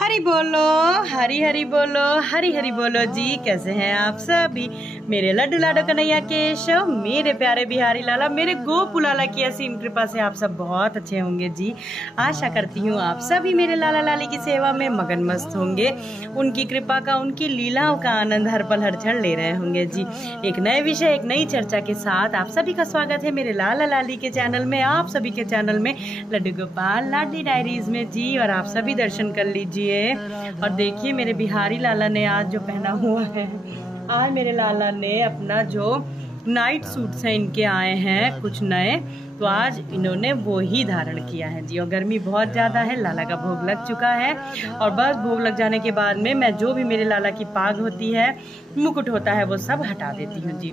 हरी बोलो, हरी हरी बोलो, हरी हरी बोलो जी। कैसे हैं आप सभी मेरे लड्डू लाडो कन्हैया केशव, मेरे प्यारे बिहारी लाला, मेरे गोपू लाला की असीम कृपा से आप सब बहुत अच्छे होंगे जी। आशा करती हूँ आप सभी मेरे लाला लाली की सेवा में मगन मस्त होंगे, उनकी कृपा का, उनकी लीलाओं का आनंद हर पल हर क्षण ले रहे होंगे जी। एक नए विषय, एक नई चर्चा के साथ आप सभी का स्वागत है मेरे लाला लाली के चैनल में, आप सभी के चैनल में लड्डू गोपाल लाडली डायरीज में जी। और आप सभी दर्शन कर लीजिए। और देखिए मेरे बिहारी लाला ने आज जो पहना हुआ है, आज मेरे लाला ने अपना जो नाइट सूट्स हैं इनके आए हैं कुछ नए, तो आज इन्होंने वो ही धारण किया है जी। और गर्मी बहुत ज़्यादा है, लाला का भोग लग चुका है और बस भोग लग जाने के बाद में मैं जो भी मेरे लाला की पाग होती है, मुकुट होता है, वो सब हटा देती हूँ जी।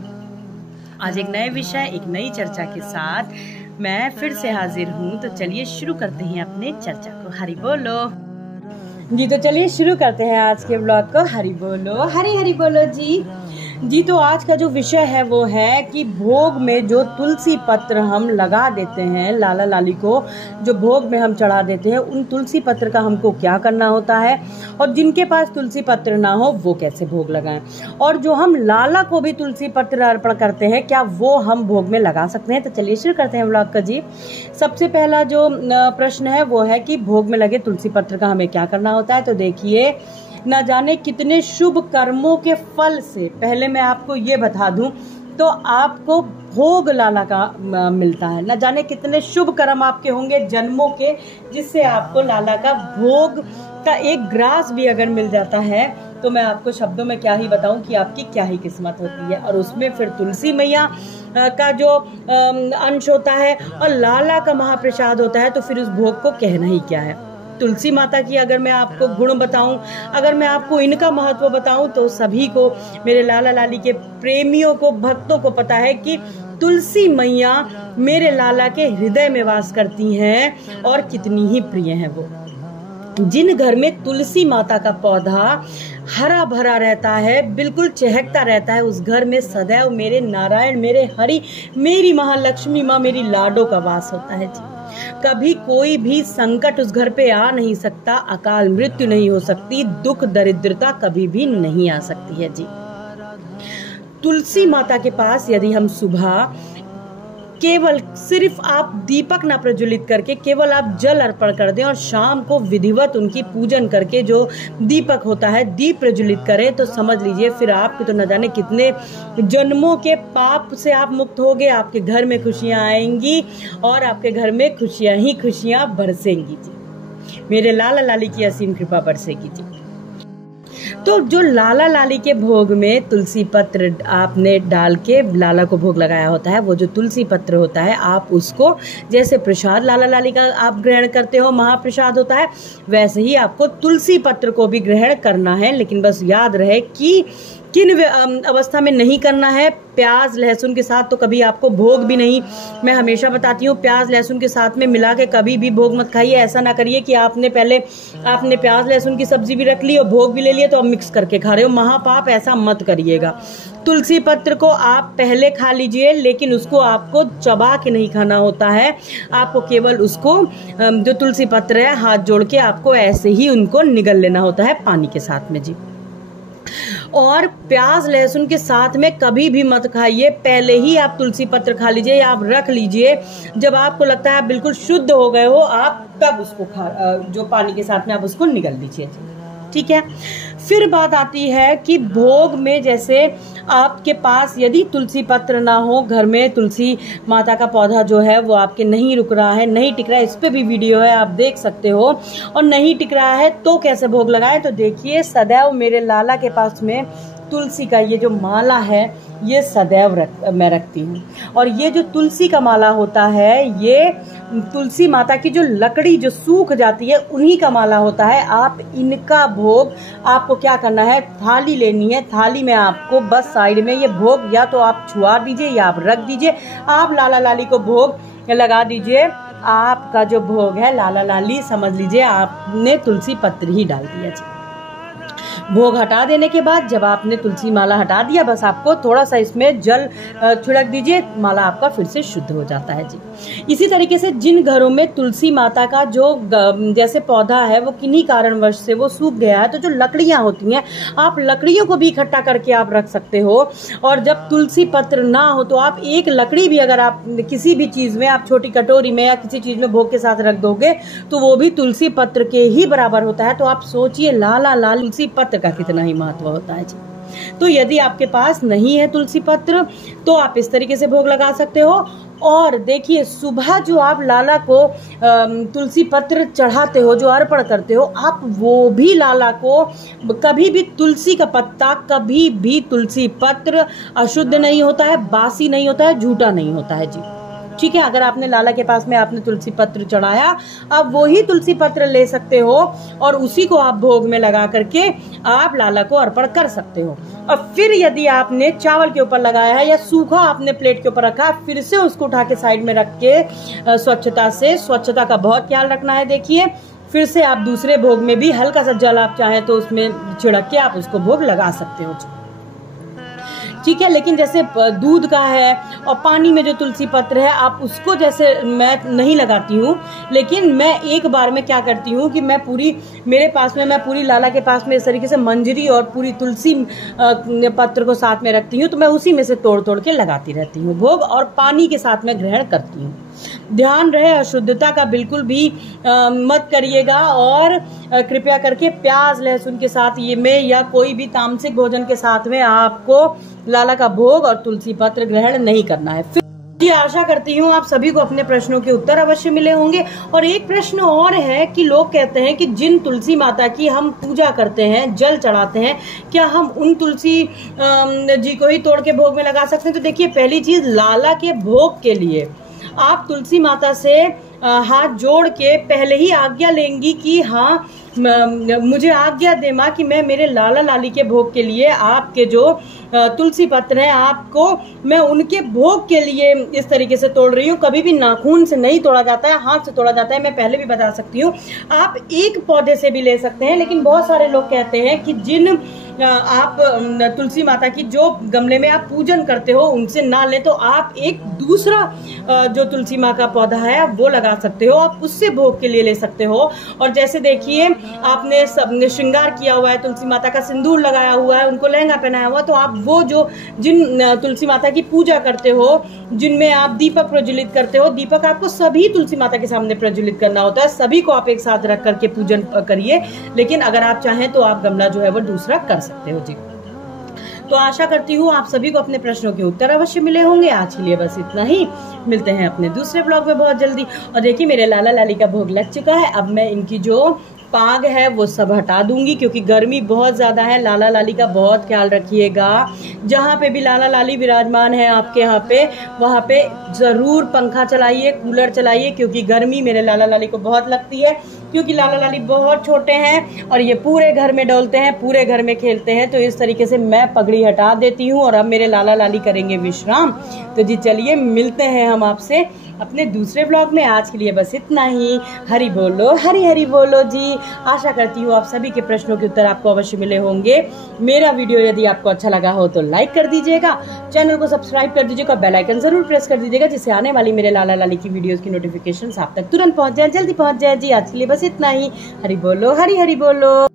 आज एक नए विषय, एक नई चर्चा के साथ मैं फिर से हाजिर हूँ, तो चलिए शुरू करते हैं अपने चर्चा को। हरि बोलो जी। तो चलिए शुरू करते हैं आज के ब्लॉग को। हरि बोलो, हरी हरी बोलो जी। तो आज का जो विषय है वो है कि भोग में जो तुलसी पत्र हम लगा देते हैं लाला लाली को, जो भोग में हम चढ़ा देते हैं, उन तुलसी पत्र का हमको क्या करना होता है, और जिनके पास तुलसी पत्र ना हो वो कैसे भोग लगाएं, और जो हम लाला को भी तुलसी पत्र अर्पण करते हैं क्या वो हम भोग में लगा सकते हैं। तो चलिए शुरू करते हैं ब्लॉग का जी। सबसे पहला जो प्रश्न है वो है कि भोग में लगे तुलसी पत्र का हमें क्या करना होता है। तो देखिए, न जाने कितने शुभ कर्मों के फल से, पहले मैं आपको ये बता दूं, तो आपको भोग लाला का मिलता है। न जाने कितने शुभ कर्म आपके होंगे जन्मों के, जिससे आपको लाला का भोग का एक ग्रास भी अगर मिल जाता है, तो मैं आपको शब्दों में क्या ही बताऊं कि आपकी क्या ही किस्मत होती है। और उसमें फिर तुलसी मैया का जो अंश होता है और लाला का महाप्रसाद होता है, तो फिर उस भोग को कहना ही क्या है। तुलसी माता की अगर मैं आपको गुण बताऊं, अगर मैं आपको इनका महत्व बताऊं, तो सभी को, मेरे लाला लाली के प्रेमियों को, भक्तों को पता है कि तुलसी मैया मेरे लाला के हृदय में वास करती हैं और कितनी ही प्रिय हैं वो। जिन घर में तुलसी माता का पौधा हरा भरा रहता है, बिल्कुल चहकता रहता है, उस घर में सदैव मेरे नारायण, मेरे हरि, मेरी महालक्ष्मी माँ, मेरी लाडो का वास होता है जी। कभी कोई भी संकट उस घर पे आ नहीं सकता, अकाल मृत्यु नहीं हो सकती, दुख दरिद्रता कभी भी नहीं आ सकती है जी। तुलसी माता के पास यदि हम सुबह केवल सिर्फ आप दीपक ना प्रज्वलित करके केवल आप जल अर्पण कर दें और शाम को विधिवत उनकी पूजन करके जो दीपक होता है दीप प्रज्वलित करें, तो समझ लीजिए फिर आपके तो न जाने कितने जन्मों के पाप से आप मुक्त होगे, आपके घर में खुशियां आएंगी और आपके घर में खुशियां ही खुशियां बरसेंगी जी। मेरे लाला लाली की असीम कृपा बरसेगी जी। तो जो लाला लाली के भोग में तुलसी पत्र आपने डाल के लाला को भोग लगाया होता है, वो जो तुलसी पत्र होता है, आप उसको जैसे प्रसाद लाला लाली का आप ग्रहण करते हो, महाप्रसाद होता है, वैसे ही आपको तुलसी पत्र को भी ग्रहण करना है। लेकिन बस याद रहे कि किन अवस्था में नहीं करना है। प्याज लहसुन के साथ तो कभी आपको भोग भी नहीं, मैं हमेशा बताती हूँ, प्याज लहसुन के साथ में मिला के कभी भी भोग मत खाइए। ऐसा ना करिए कि आपने प्याज लहसुन की सब्जी भी रख ली और भोग भी ले लिया तो अब मिक्स करके खा रहे हो, महापाप। ऐसा मत करिएगा। तुलसी पत्र को आप पहले खा लीजिए, लेकिन उसको आपको चबा के नहीं खाना होता है। आपको केवल उसको जो तुलसी पत्र है हाथ जोड़ के आपको ऐसे ही उनको निगल लेना होता है पानी के साथ में जी। और प्याज लहसुन के साथ में कभी भी मत खाइए, पहले ही आप तुलसी पत्र खा लीजिए या आप रख लीजिए। जब आपको लगता है आप बिल्कुल शुद्ध हो गए हो, आप तब उसको जो पानी के साथ में आप उसको निगल दीजिए, ठीक है। फिर बात आती है कि भोग में जैसे आपके पास यदि तुलसी पत्र ना हो, घर में तुलसी माता का पौधा जो है वो आपके नहीं रुक रहा है, नहीं टिक रहा है, इस पे भी वीडियो है आप देख सकते हो, और नहीं टिक रहा है तो कैसे भोग लगाएं। तो देखिए, सदैव मेरे लाला के पास में तुलसी का ये जो माला है ये सदैव मैं रखती हूँ। और ये जो तुलसी का माला होता है, ये तुलसी माता की जो लकड़ी जो सूख जाती है उन्हीं का माला होता है। आप इनका भोग आपको क्या करना है, थाली लेनी है, थाली में आपको बस साइड में ये भोग या तो आप छुआ दीजिए या आप रख दीजिए, आप लाला लाली को भोग लगा दीजिए। आपका जो भोग है लाला लाली, समझ लीजिए आपने तुलसी पत्र ही डाल दिया जी। भोग हटा देने के बाद जब आपने तुलसी माला हटा दिया, बस आपको थोड़ा सा इसमें जल छिड़क दीजिए, माला आपका फिर से शुद्ध हो जाता है जी। इसी तरीके से जिन घरों में तुलसी माता का जो जैसे पौधा है वो किन्हीं कारणवश से वो सूख गया है, तो जो लकड़ियां होती हैं आप लकड़ियों को भी इकट्ठा करके आप रख सकते हो। और जब तुलसी पत्र ना हो तो आप एक लकड़ी भी अगर आप किसी भी चीज में, आप छोटी कटोरी में या किसी चीज में भोग के साथ रख दोगे तो वो भी तुलसी पत्र के ही बराबर होता है। तो आप सोचिए लाला लाल तुलसी पत्र का कितना ही महत्व होता है जी। तो यदि आपके पास नहीं है तुलसी पत्र तो आप इस तरीके से भोग लगा सकते हो। और देखिए सुबह जो आप लाला को तुलसी पत्र चढ़ाते हो, जो अर्पण करते हो, आप वो भी लाला को कभी भी तुलसी का पत्ता, कभी भी तुलसी पत्र अशुद्ध नहीं होता है, बासी नहीं होता है, झूठा नहीं होता है जी। ठीक है, अगर आपने लाला के पास में आपने तुलसी पत्र चढ़ाया, अब वही तुलसी पत्र ले सकते हो और उसी को आप भोग में लगा करके आप लाला को अर्पण कर सकते हो। और फिर यदि आपने चावल के ऊपर लगाया है या सूखा आपने प्लेट के ऊपर रखा, फिर से उसको उठा के साइड में रख के स्वच्छता का बहुत ख्याल रखना है। देखिए फिर से आप दूसरे भोग में भी हल्का सा जल आप चाहें तो उसमें छिड़क के आप उसको भोग लगा सकते हो, ठीक है। लेकिन जैसे दूध का है और पानी में जो तुलसी पत्र है, आप उसको जैसे मैं नहीं लगाती हूँ, लेकिन मैं एक बार में क्या करती हूँ कि मैं पूरी लाला के पास में इस तरीके से मंजरी और पूरी तुलसी पत्र को साथ में रखती हूँ, तो मैं उसी में से तोड़ तोड़ के लगाती रहती हूँ भोग, और पानी के साथ में ग्रहण करती हूँ। ध्यान रहे अशुद्धता का बिल्कुल भी मत करिएगा, और कृपया करके प्याज लहसुन के साथ में या कोई भी तामसिक भोजन के साथ में आपको लाला का भोग और तुलसी पत्र ग्रहण नहीं करना है। जी आशा करती हूँ आप सभी को अपने प्रश्नों के उत्तर अवश्य मिले होंगे। और एक प्रश्न और है कि लोग कहते हैं कि जिन तुलसी माता की हम पूजा करते हैं, जल चढ़ाते हैं, क्या हम उन तुलसी जी को ही तोड़ के भोग में लगा सकते हैं? तो देखिए पहली चीज, लाला के भोग के लिए आप तुलसी माता से हाथ जोड़ के पहले ही आज्ञा लेंगी कि हाँ मुझे आज्ञा दे माँ कि मैं मेरे लाला लाली के भोग के लिए आपके जो तुलसी पत्र है आपको मैं उनके भोग के लिए इस तरीके से तोड़ रही हूँ। कभी भी नाखून से नहीं तोड़ा जाता है, हाथ से तोड़ा जाता है। मैं पहले भी बता सकती हूँ, आप एक पौधे से भी ले सकते हैं, लेकिन बहुत सारे लोग कहते हैं कि जिन आप तुलसी माता की जो गमले में आप पूजन करते हो उनसे ना ले, तो आप एक दूसरा जो तुलसी माँ का पौधा है वो लगा सकते हो, आप उससे भोग के लिए ले सकते हो। और जैसे देखिए आपने सबने श्रृंगार किया हुआ है, तुलसी माता का सिंदूर लगाया हुआ है, उनको लहंगा पहनाया हुआ, तो आप वो जो जिन तुलसी माता की पूजा करते हो, जिनमें आप दीपक प्रज्वलित करते हो, दीपक आपको सभी तुलसी माता के सामने प्रज्वलित करना होता है, सभी को आप एक साथ रख करके पूजन करिए। लेकिन अगर आप चाहें तो आप गमला जो है वो दूसरा कर सकते हो जी। तो आशा करती हूँ आप सभी को अपने प्रश्नों के उत्तर अवश्य मिले होंगे। आज के लिए बस इतना ही, मिलते हैं अपने दूसरे ब्लॉग में बहुत जल्दी। और देखिए मेरे लाला लाली का भोग लग चुका है, अब मैं इनकी जो पाग है वो सब हटा दूंगी, क्योंकि गर्मी बहुत ज्यादा है। लाला लाली का बहुत ख्याल रखिएगा। जहाँ पे भी लाला लाली विराजमान है आपके यहाँ पे, वहाँ पे जरूर पंखा चलाइए, कूलर चलाइए, क्योंकि गर्मी मेरे लाला लाली को बहुत लगती है। क्योंकि लाला लाली बहुत छोटे हैं और ये पूरे घर में डोलते हैं, पूरे घर में खेलते हैं। तो इस तरीके से मैं पगड़ी हटा देती हूँ और अब मेरे लाला लाली करेंगे विश्राम। तो जी चलिए मिलते हैं हम आपसे अपने दूसरे ब्लॉग में। आज के लिए बस इतना ही। हरि बोलो, हरि हरि बोलो जी। आशा करती हूँ आप सभी के प्रश्नों के उत्तर आपको अवश्य मिले होंगे। मेरा वीडियो यदि आपको अच्छा लगा हो तो लाइक कर दीजिएगा, चैनल को सब्सक्राइब कर दीजिएगा, बेल आइकन जरूर प्रेस कर दीजिएगा, जिससे आने वाली मेरे लाला लाली की वीडियोस की नोटिफिकेशन आप तक तुरंत पहुंच जाए, जल्दी पहुंच जाए जी। आज के लिए बस इतना ही। हरि बोलो, हरि हरि बोलो।